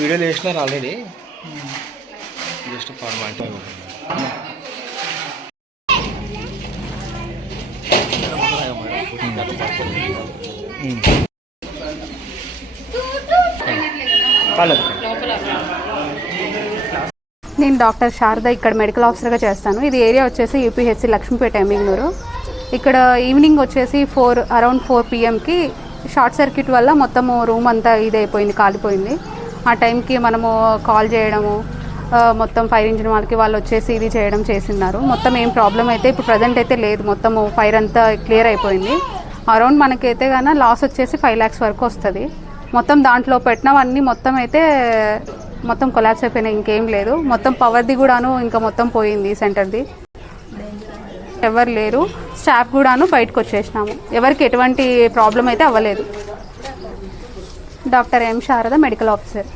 వీడియోలు వేసినారు already, just formality. నేను డాక్టర్ శారద, ఇక్కడ మెడికల్ ఆఫీసర్గా చేస్తాను. ఇది ఏరియా వచ్చేసి యూపీహెచ్సి లక్ష్మీపేట ఎమ్మిగ్నూరు. ఇక్కడ ఈవినింగ్ వచ్చేసి అరౌండ్ 4 PM షార్ట్ సర్క్యూట్ వల్ల మొత్తము రూమ్ అంతా ఇదైపోయింది, కాలిపోయింది. ఆ టైంకి మనము కాల్ చేయడము, మొత్తం ఫైర్ ఇంజిన్ వాళ్ళకి వాళ్ళు వచ్చేసి ఇది చేయడం చేసినారు. మొత్తం ఏం ప్రాబ్లం అయితే ఇప్పుడు ప్రజెంట్ అయితే లేదు, మొత్తము ఫైర్ అంతా క్లియర్ అయిపోయింది. అరౌండ్ మనకైతే కానీ లాస్ వచ్చేసి 5 lakhs వరకు వస్తుంది. మొత్తం దాంట్లో పెట్టినవన్నీ మొత్తం అయితే మొత్తం కొలాప్స్ అయిపోయినాయి, ఇంకేం లేదు. మొత్తం పవర్ది కూడాను ఇంకా మొత్తం పోయింది, సెంటర్ది. ఎవరు లేరు, స్టాఫ్ కూడాను బయటకు వచ్చేసినాము. ఎవరికి ఎటువంటి ప్రాబ్లం అయితే అవ్వలేదు. Doctor M Sharada, medical officer.